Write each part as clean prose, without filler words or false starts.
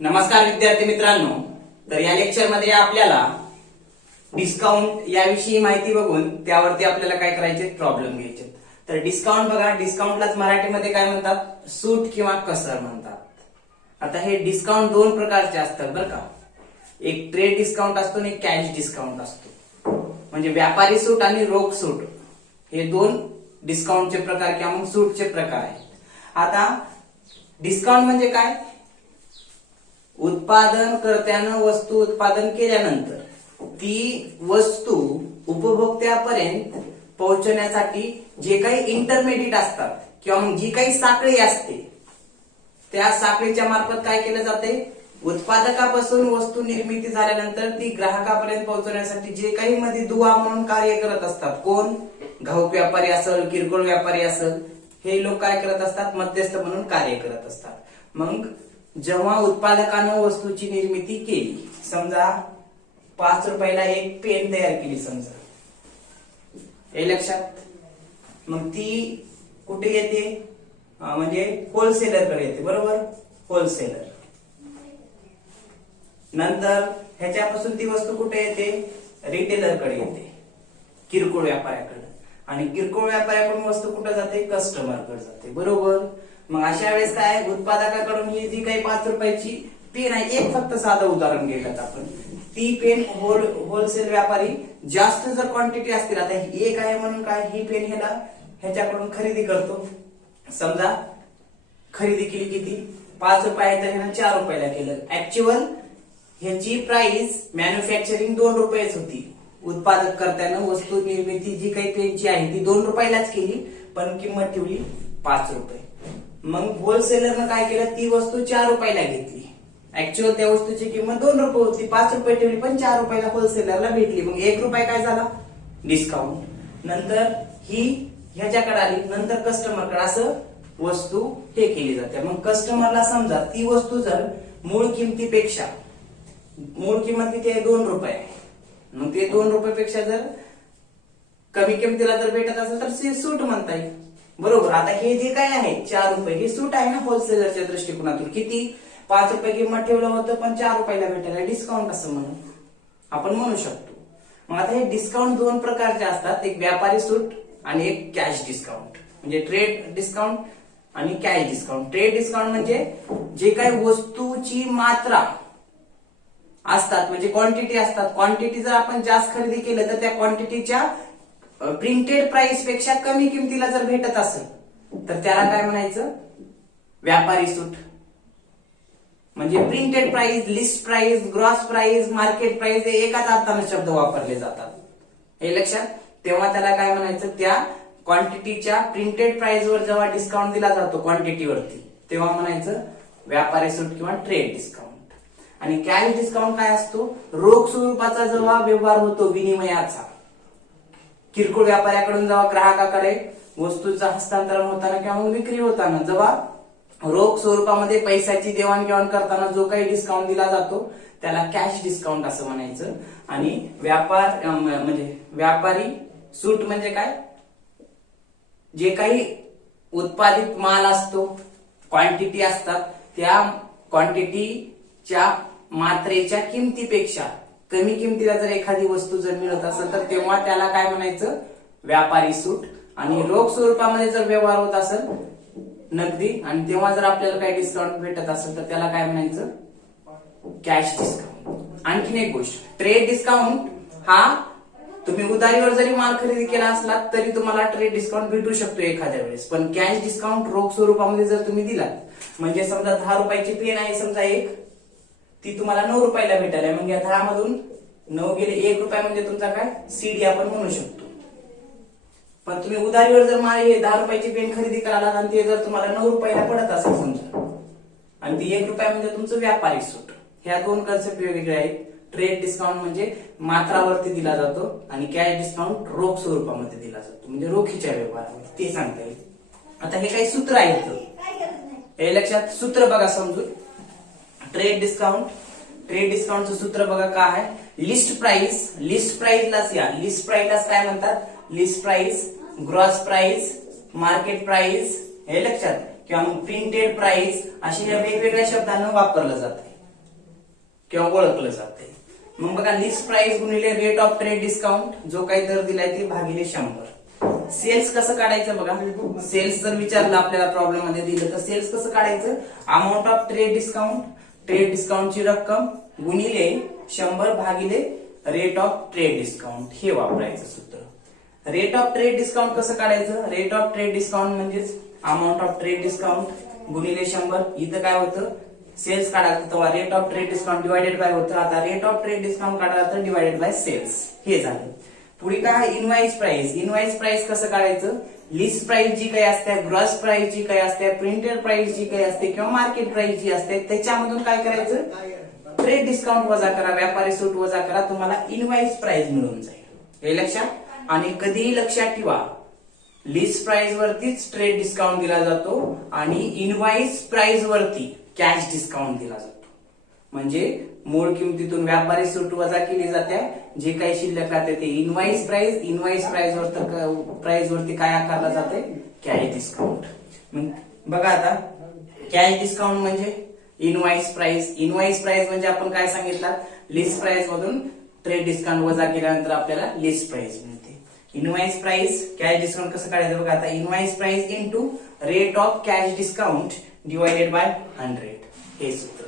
नमस्कार विद्यार्थी मित्रांनो, तर या लेक्चर मध्ये आपल्याला डिस्काउंट याविषयी माहिती बघून त्यावरती आपल्याला काय करायचे, प्रॉब्लेम घ्यायचे. तर डिस्काउंट बघा, डिस्काउंटलाच मराठीमध्ये काय म्हणतात, सूट किंवा कसर म्हणतात. आता हे डिस्काउंट दोन प्रकारचे असतात बरं का. एक ट्रेड डिस्काउंट असतो आणि एक कॅश डिस्काउंट असतो. म्हणजे व्यापारी सूट आणि रोख सूट हे दोन डिस्काउंटचे प्रकार किंवा मग सूटचे प्रकार आहेत. आता डिस्काउंट म्हणजे काय, उत्पादन कर्त्यानं वस्तू उत्पादन केल्यानंतर ती वस्तू उपभोक्त्यापर्यंत पोहोचण्यासाठी जे काही इंटरमेडिएट असतात किंवा मग जी काही साखळी असते त्या साखळीच्या मार्फत काय केलं जाते, उत्पादकापासून वस्तू निर्मिती झाल्यानंतर ती ग्राहकापर्यंत पोहोचवण्यासाठी जे काही मध्ये दुवा म्हणून कार्य करत असतात, कोण, घाऊक व्यापारी असेल, किरकोळ व्यापारी असेल, हे लोक काय करत असतात, मध्यस्थ म्हणून कार्य करत असतात. मग जेव्हा उत्पादकानं वस्तूची निर्मिती केली, समजा 5 रुपयाला एक पेन तयार केली समजा, हे लक्षात, मग ती कुठे येते, म्हणजे होलसेलर कडे येते, बरोबर, होलसेलर. नंतर ह्याच्यापासून ती वस्तू कुठे येते, रिटेलर कडे येते, किरकोळ व्यापाऱ्याकडे, आणि किरकोळ व्यापाऱ्याकडून वस्तू कुठे जाते, कस्टमर कडे जाते, बरोबर. मग अशा वेळेस काय, उत्पादकाकडून ही जी काही 5 रुपयाची पेन आहे, एक फक्त साधं उदाहरण घेतलं आपण, ती पेन होलसेल व्यापारी जास्त जर क्वांटिटी असतील, आता एक आहे म्हणून काय, ही पेन ह्याच्याकडून खरेदी करतो. समजा खरेदी केली किती, 5 रुपये आहे तर ह्यानं 4 रुपयाला केलं. ऍक्च्युअल ह्याची प्राइस मॅन्युफॅक्चरिंग 2 रुपयेच होती. उत्पादक कर्त्यानं वस्तू निर्मिती जी काही पेनची आहे ती 2 रुपयालाच केली, पण किंमत ठेवली 5 रुपये. मग होलसेलरनं काय केलं, ती वस्तू 4 रुपयाला घेतली. ऍक्च्युअल त्या वस्तूची किंमत 2 रुपये होती, 5 रुपये ठेवली, पण 4 रुपयाला होलसेलरला भेटली. मग 1 रुपया काय झाला, डिस्काउंट. नंतर ही ह्याच्याकडे आली, नंतर कस्टमरकडे, असं वस्तू हे केली जाते. मग कस्टमरला समजा ती वस्तू जर मूळ किमतीपेक्षा, मूळ किंमत किती आहे, 2 रुपये, मग ते 2 रुपयापेक्षा जर कमी किमतीला जर भेटत असेल तर सूट म्हणता येईल, बरोबर. आता हे जे काय आहे 4 रुपये, हे सूट आहे ना होलसेलरच्या दृष्टिकोनातून. किती, 5 रुपये किंमत ठेवलं होतं पण 4 रुपयाला भेटायला, डिस्काउंट असं म्हणून आपण म्हणू शकतो. मग आता हे डिस्काउंट दोन प्रकारचे असतात, एक व्यापारी सूट आणि एक कॅश डिस्काउंट. म्हणजे ट्रेड डिस्काउंट आणि कॅश डिस्काउंट. ट्रेड डिस्काउंट म्हणजे जे काही वस्तूची मात्रा असतात, म्हणजे क्वांटिटी असतात, क्वांटिटी जर आपण जास्त खरेदी केलं तर त्या क्वांटिटीच्या प्रिंटेड प्राइस पेक्षा कमी किमतीला जर भेटत असेल तर त्याला काय म्हणायचं, व्यापारी सूट. म्हणजे printed price, list price, gross price, market price हे एकाच अर्थाने शब्द वापरले जातात, हे लक्षात. तेव्हा त्याला काय म्हणायचं, त्या क्वांटिटीच्या प्रिंटेड प्राइस वर जेव्हा डिस्काउंट दिला जातो क्वांटिटीवरती, तेव्हा म्हणायचं व्यापारी सूट किंवा ट्रेड डिस्काउंट. आणि कॅश डिस्काउंट काय असतो, रोख स्वरूपाचा जेव्हा व्यवहार होतो विनिमयाचा, किरकोळ व्यापाऱ्याकडून जेव्हा ग्राहकाकडे वस्तूचं हस्तांतरण होताना किंवा विक्री होताना जेव्हा रोख स्वरूपामध्ये पैशाची देवाणघेवाण करताना जो काही डिस्काउंट दिला जातो त्याला कॅश डिस्काउंट असं म्हणायचं. आणि म्हणजे व्यापारी सूट म्हणजे काय, जे काही उत्पादित माल असतो, क्वांटिटी असतात, त्या क्वांटिटीच्या मात्रेच्या किमतीपेक्षा कमी किमतीला जर एखादी वस्तू जर मिळत असेल तर तेव्हा त्याला काय म्हणायचं, व्यापारी सूट. आणि रोख स्वरूपामध्ये जर व्यवहार होत असेल नगदी, आणि तेव्हा जर आपल्याला काही डिस्काउंट भेटत असेल तर त्याला काय म्हणायचं, कॅश डिस्काउंट. आणखीन एक गोष्ट, ट्रेड डिस्काउंट हा तुम्ही उधारीवर जरी माल खरेदी केला असला तरी तुम्हाला ट्रेड डिस्काउंट भेटू शकतो एखाद्या वेळेस. पण कॅश डिस्काउंट रोख स्वरूपामध्ये जर तुम्ही दिला, म्हणजे समजा 10 रुपयाची पेन आहे समजा एक, ती तुम्हाला 9 रुपयाला भेटायला, मग या 10 मधून 9 गेले, 1 रुपया म्हणजे तुमचा काय, सीडी आपण म्हणू शकतो. पण तुम्ही उधारीवर जर माल 10 रुपयाची पेन खरेदी करायला आणि ते जर तुम्हाला 9 रुपयाला पडत असेल समजा, आणि ती 1 रुपया म्हणजे तुमचं व्यापारी सूट. ह्या दोन कन्सेप्ट वेगवेगळे आहेत. ट्रेड डिस्काउंट म्हणजे मात्रावरती दिला जातो आणि कॅश डिस्काउंट रोख स्वरूपामध्ये दिला जातो, म्हणजे रोखीच्या व्यवहारामध्ये, ते सांगता येईल. आता हे काही सूत्र आहेत, हे लक्षात, सूत्र बघा समजून. ट्रेड डिस्काउंटचं सूत्र बघा काय आहे, लिस्ट प्राइस, लिस्ट प्राइसलाच या, लिस्ट प्राइसलाच काय म्हणतात, list price, gross price, market price, हे लक्षात, किंवा मग प्रिंटेड प्राइस, अशी या वेगवेगळ्या शब्दांना वापरलं जाते. किंवा ओळखलं जाते. मग बघा लिस्ट प्राइस गुणिले रेट ऑफ ट्रेड डिस्काउंट, जो काही दर दिलाय ते भागिले 100. सेल्स कसं काढायचं बघा, सेल्स जर विचारलं आपल्याला प्रॉब्लेम मध्ये दिलं तर सेल्स कसं काढायचं, amount of trade discount, trade डिस्काउंटची रक्कम गुणिले 100 भागिले रेट ऑफ ट्रेड डिस्काउंट, हे वापरायचं सूत्र. रेट ऑफ ट्रेड डिस्काउंट कसं काढायचं, रेट ऑफ ट्रेड डिस्काउंट म्हणजेच अमाऊंट ऑफ ट्रेड डिस्काउंट गुणिले 100. इथं काय होतं, सेल्स काढायचं तेव्हा rate of trade discount divided by होतं. आता रेट ऑफ ट्रेड डिस्काउंट काढायचं तर डिवायडेड बाय सेल्स, हे झालं. पुढे काय, इनवाइस प्राइस. इनवाइस प्राइस कसं काढायचं, लिस्ट प्राइस जी काही असते, ग्रॉस प्राइस जी काही असते, प्रिंटेड प्राइस जी काही असते किंवा मार्केट प्राइस जी असते, त्याच्यामधून काय करायचं, ट्रेड डिस्काउंट वजा करा, व्यापारी सूट वजा करा, तुम्हाला इनवाइस प्राइस मिळून जाईल. हे लक्षात. आणि कधीही लक्षात ठेवा, लिस्ट प्राइस वरतीच ट्रेड डिस्काउंट दिला जातो आणि इनवाइस प्राइस वरती कॅश डिस्काउंट दिला जातो. म्हणजे मूळ किमतीतून व्यापारी सूट वजा केली जाते, जे काही शिल्लक राहते ते इनवाइस प्राइस, इनवाइस प्राइस वरती काय आकारला जाते, कॅश डिस्काउंट. बघा आता, कॅश डिस्काउंट म्हणजे इनवाइस प्राइस. इनवाइस प्राइस म्हणजे आपण काय सांगितलं, लिस्ट प्राइस मधून ट्रेड डिस्काउंट वजा केल्यानंतर आपल्याला लिस्ट प्राइस मिळते. इनवाइस प्राइस, कॅश डिस्काउंट कसं काढायचं बघा आता, invoice price into rate of cash discount divided by 100, हे सूत्र.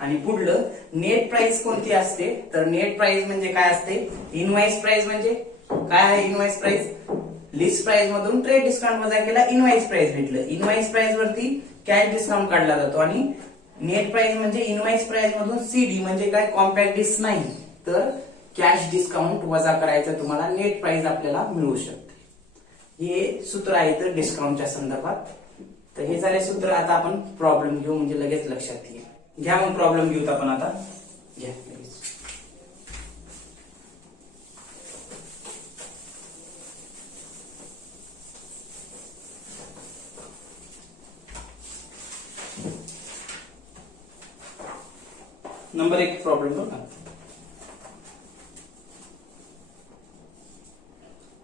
आणि पुढलं नेट प्राइस कोणती असते, तर नेट प्राइस म्हणजे काय असते, इनवाइस प्राइस म्हणजे काय आहे, इनवाइस प्राइस लिस्ट प्राइस मधून ट्रेड डिस्काउंट वजा केला, इनवाइस प्राइस भेटलं. इनवाइस प्राइस वरती कॅश डिस्काउंट काढला जातो. आणि नेट प्राइस म्हणजे इनवाइस प्राइस मधून सीडी म्हणजे काय, कॉम्पॅक्ट डिस्क नाही तर कॅश डिस्काउंट वजा करायचं, तुम्हाला नेट प्राइस आपल्याला मिळू शकते. हे सूत्र आहे तर डिस्काउंटच्या संदर्भात. तर हे झाले सूत्र. आता आपण प्रॉब्लेम घेऊ म्हणजे लगेच लक्षात येईल. घ्या मग प्रॉब्लेम घेऊत आपण आता. घ्या नंबर 1 प्रॉब्लेम बघा.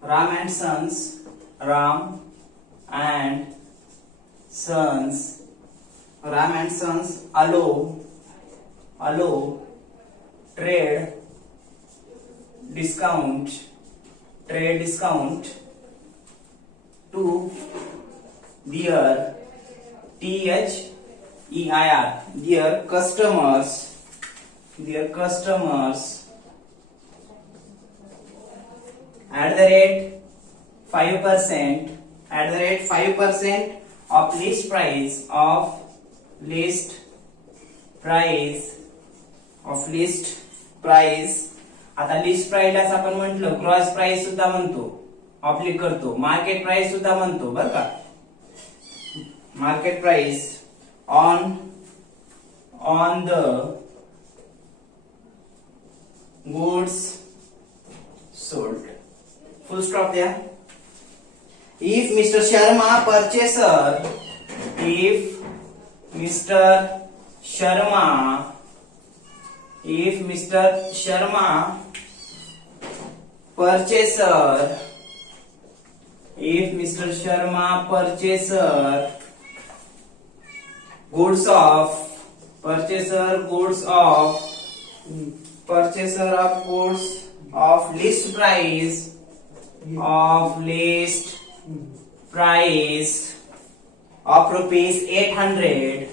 Ram and Sons allow trade discount to their customers at the rate 5% of list price आता लिस्ट प्राइस आपण म्हटलं, क्रॉस प्राइस सुद्धा म्हणतो, ऑब्लिक करतो, मार्केट प्राइस सुद्धा म्हणतो बरं का. Market price on the goods sold, full stop द्या. If Mr. Sharma purchaser goods of list price of rupees 800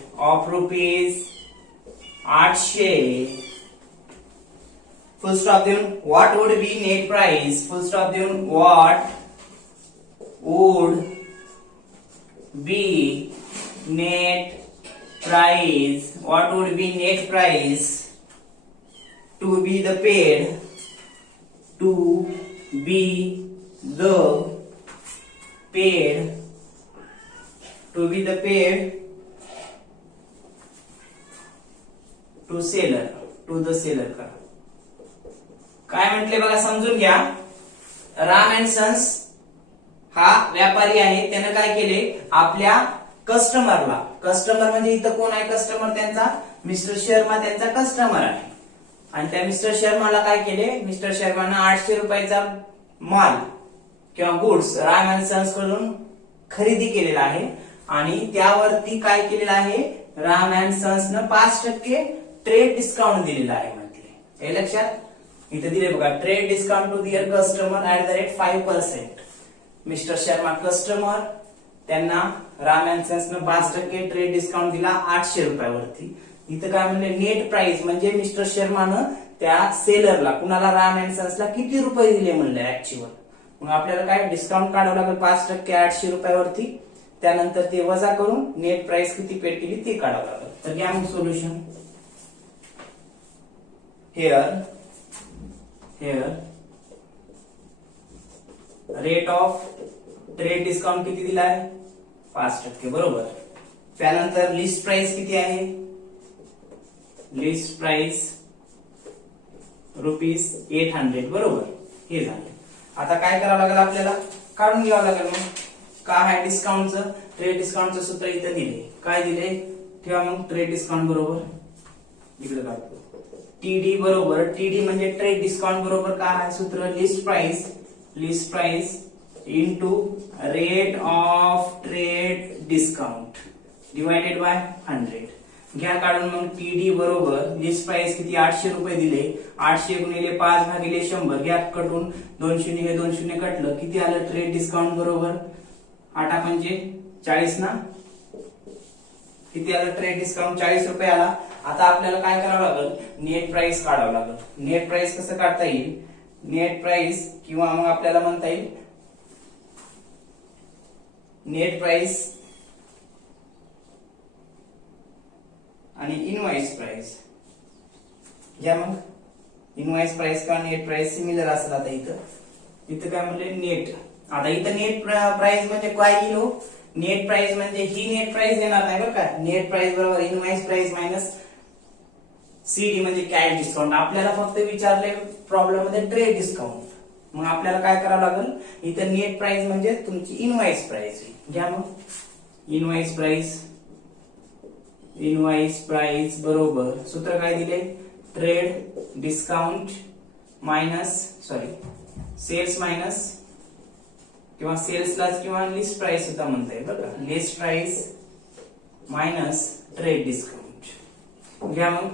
full stop देऊन what would be net price, full stop देऊन what would be net price to be the paid to the seller का. काय म्हटले बघा, समजून घ्या. Ram and sons हा व्यापारी आहे, त्यानं काय केले, आपल्या कस्टमरला, कस्टमर म्हणजे इथं कोण आहे कस्टमर, त्यांचा मिस्टर शर्मा त्यांचा कस्टमर आहे. आणि त्या मिस्टर शर्माला काय केले, मिस्टर शर्मानं 800 रुपयाचा माल किंवा गुड्स राम अँड सन्स कडून खरेदी केलेला आहे. आणि त्यावरती काय केलेलं आहे, राम अँड सन्सनं 5% ट्रेड डिस्काउंट दिलेला आहे म्हटले. हे लक्षात इथे दिले बघा, trade discount to their customer @ 5%. Mister Sharma customer, त्यांना राम अँड सन्सनं 5% ट्रेड डिस्काउंट दिला 800 रुपयावरती. इथं काय म्हणले, नेट प्राइस म्हणजे मिस्टर शर्मानं त्या सेलरला, कुणाला, राम अँड सन्सला किती रुपये दिले म्हणले ऍक्च्युअल. मग आपल्याला काय डिस्काउंट काढावं लागेल 5% 800 रुपयावरती. त्यानंतर ते वजा करून नेट प्राइस किती पेड केली ते काढावं लागेल. तर घ्या मग solution. Hair rate of trade discount किती दिलाय, 5%, बरोबर. त्यानंतर लिस्ट प्राइस किती आहे, लिस्ट प्राइस ₹800, बरोबर. हे झाले. आता काय करावं लागेल, आपल्याला काढून घ्यावं लागेल. मग काय आहे डिस्काउंटचं, ट्रेड डिस्काउंटचं सूत्र इथं दिले. काय दिले, ठेवा मग ट्रेड डिस्काउंट बरोबर इकडे काढतो. टीडी बरोबर, टीडी म्हणजे ट्रेड डिस्काउंट बरोबर काय आहे सूत्र, list price into rate of trade discount divided by 100. घ्या काढून मग टीडी बरोबर लिस्ट प्राइस किती 800 रुपये दिले, 800 गुणिले 5 भागिले 100. घ्या कटून 2 शून्य हे 2 शून्य कटलं, किती आलं ट्रेड डिस्काउंट बरोबर 8 पंचे 40 ना, किती आलं ट्रेड डिस्काउंट 40 रुपये आला. आता आपल्याला काय करावं लागेल, नेट प्राइस काढावं लागेल. नेट प्राइस कसं काढता येईल, नेट प्राइस किंवा मग आपल्याला म्हणता येईल नेट प्राइस आणि इनवॉइस प्राइस. घ्या मग इनवॉइस प्राइस किंवा नेट प्राइस सिमिलर असेल. आता इथं काय म्हणले नेट. आता इथं नेट प्राइस म्हणजे काय येईल, नेट प्राइस म्हणजे ही नेट प्राइस येणार नाही बरं का. नेट प्राइस बरोबर इनवॉइस प्राइस मायनस सीडी म्हणजे कॅश डिस्काउंट. आपल्याला फक्त विचारले प्रॉब्लेम मध्ये ट्रेड डिस्काउंट. मग आपल्याला काय करावं लागेल, इथं नेट प्राइस म्हणजे तुमची इनवॉइस प्राइस. घ्या मग इनवॉइस प्राइस बरोबर सूत्र काय दिले, trade discount minus sales minus किंवा सेल्सलाच किंवा लिस्ट प्राइस सुद्धा म्हणता येईल बरं का, list price minus trade discount. घ्या मग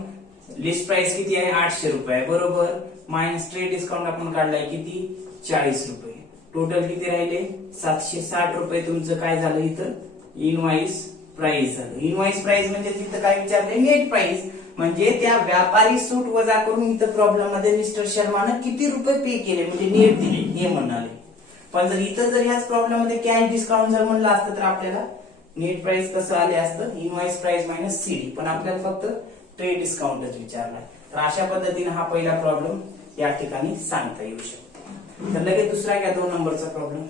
लिस्ट प्राइस किती आहे 800 रुपये बरोबर, मायनस ट्रेड डिस्काउंट आपण काढलाय किती 40 रुपये. टोटल किती राहिले 760 रुपये. तुमचं काय झालं इथं इनवॉइस प्राइस झालं. इनवॉइस प्राइस म्हणजे तिथं काय विचारलंय नेट प्राइस म्हणजे त्या व्यापारी सूट वजा करून इथं प्रॉब्लेम मध्ये मिस्टर शर्मानं किती रुपये पे केले म्हणजे नेट दिले हे म्हणाले. पण जर इथं जर ह्याच प्रॉब्लेम मध्ये कॅश डिस्काउंट जर म्हणलं असतं तर आपल्याला नेट प्राइस कसं आले असतं इनवॉइस प्राइस मायनस सीडी. पण आपल्याला फक्त ट्रेड डिस्काउंटच विचारलाय. तर अशा पद्धतीने हा पहिला प्रॉब्लेम या ठिकाणी सांगता येऊ शकतो. तर लगेच दुसरा घ्या 2 नंबरचा प्रॉब्लेम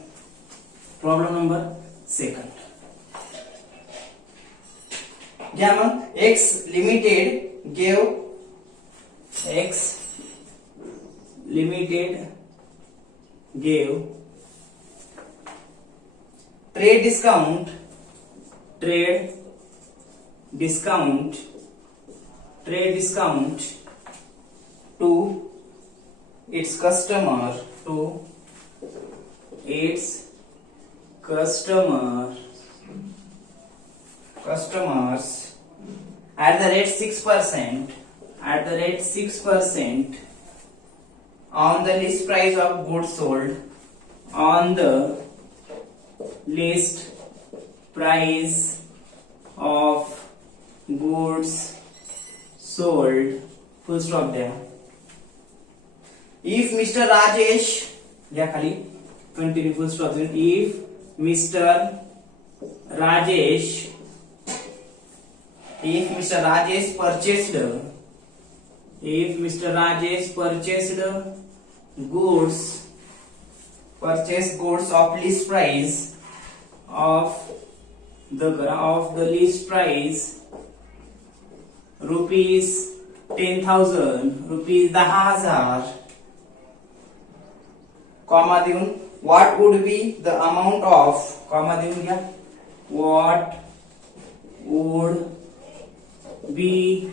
नंबर 2. घ्या मग x limited gave trade discount to its customers at the rate 6% on the list price of goods sold, on the list price of goods sold, full stop there. If Mr. Rajesh, या खाली continue full stop. If Mr. Rajesh purchased goods of list price of the list price rupees 10,000, rupees 10,000, comma देऊन what would be the amount of, comma देऊन घ्या, what would be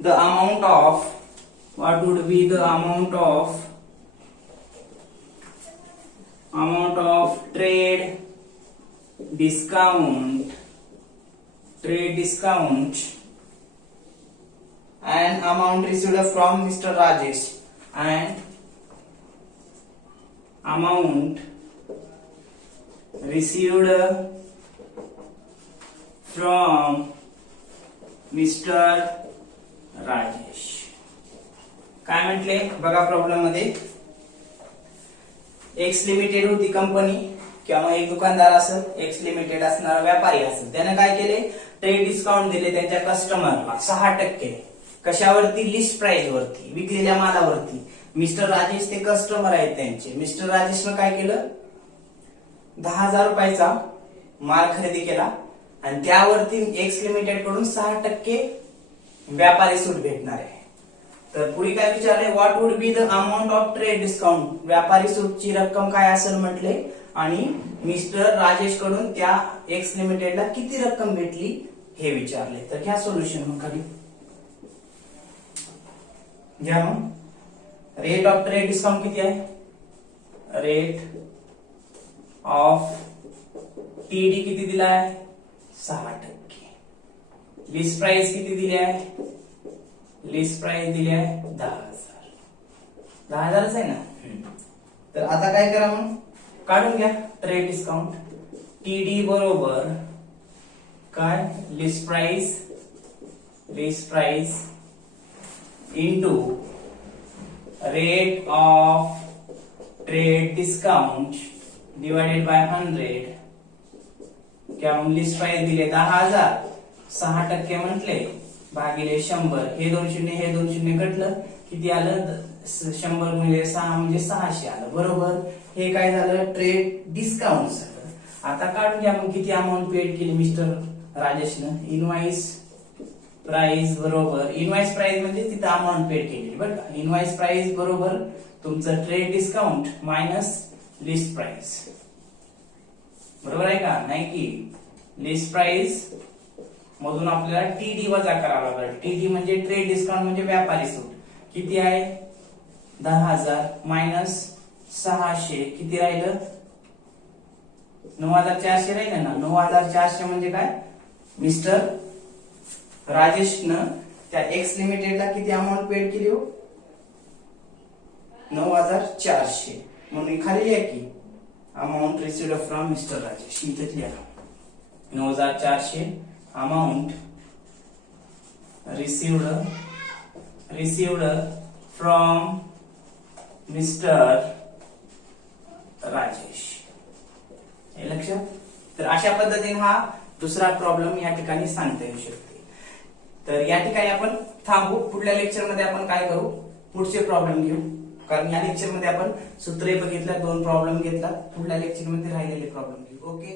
the amount of trade discount trade discount and amount received from Mr. Rajesh and amount received from Mr. Rajesh. काय म्हटले बघा problem मध्ये, x limited होती company किंवा एक दुकानदार असेल, एक्स लिमिटेड असणारा व्यापारी असेल, त्याने काय केले, ट्रेड डिस्काउंट दिले त्यांच्या कस्टमरला 6%. कशावरती? लिस्ट प्राइस वरती, विकलेल्या मालावरती. मिस्टर राजेश ते कस्टमर आहेत त्यांचे. मिस्टर राजेशनं काय केलं, 10,000 रुपयाचा माल खरेदी केला आणि त्यावरती एक्स लिमिटेड कडून 6% व्यापारी सूट भेटणार आहे. तर पुढे काय विचारले, what would be the amount of trade discount, व्यापारी सूटची रक्कम काय असेल म्हटले, आणि मिस्टर राजेश कडून त्या एक्स लिमिटेडला किती रक्कम भेटली हे विचारले. तर घ्या सोल्युशन मग खाली घ्या. मग रेट ऑफ ट्रेड डिस्काउंट किती आहे, रेट ऑफ टीडी किती दिला आहे, 6%. लिस्ट प्राइस किती दिली आहे, लिस्ट प्राइस दिली आहे 10,000. 10,000च आहे ना. तर आता काय करा, मग काढून घ्या ट्रेड डिस्काउंट. टीडी बरोबर काय, list price into rate of trade discount divided by 100. क्या लिस्ट प्राइस दिले 10,000, 6% म्हटले भागिले 100. हे 2 शून्य कटलं, किती आलं, 100 गुणिले 6 म्हणजे 600 आलं. बरोबर, हे काय झालं, ट्रेड डिस्काउंट झालं. आता काढून घ्या मग किती अमाऊंट पेड केली मिस्टर राजेशनं. इनवॉइस प्राइस बरोबर, इनवॉइस प्राइस म्हणजे तिथं अमाऊंट पेड केलेली बरं का. इनवॉइस प्राइस बरोबर तुमचं trade discount minus list price. बरोबर आहे का, नाही की लिस्ट प्राइस मधून आपल्याला टीडी वजा करावा लागेल. टीडी म्हणजे ट्रेड डिस्काउंट म्हणजे व्यापारी सूट. किती आहे, 10,000 मायनस 600 किती राहिलं, 9,400 राहिलं ना. 9,400 म्हणजे काय, मिस्टर राजेशनं त्या एक्स लिमिटेडला किती अमाऊंट पेड केली हो, 9,400. म्हणून खाली लिहा की amount received from mister Rajesh. इथे लिहा 9,400 amount received from mister Rajesh. हे लक्षात. तर अशा पद्धतीने हा दुसरा प्रॉब्लेम या ठिकाणी सांगता येऊ शकते. तर या ठिकाणी आपण थांबू. पुढल्या लेक्चर मध्ये आपण काय करू, पुढचे प्रॉब्लेम घेऊ. कारण या लेक्चर मध्ये आपण सूत्रे बघितलं, 2 प्रॉब्लेम घेतला. पुढल्या लेक्चर मध्ये राहिलेले प्रॉब्लेम घेऊ. ओके.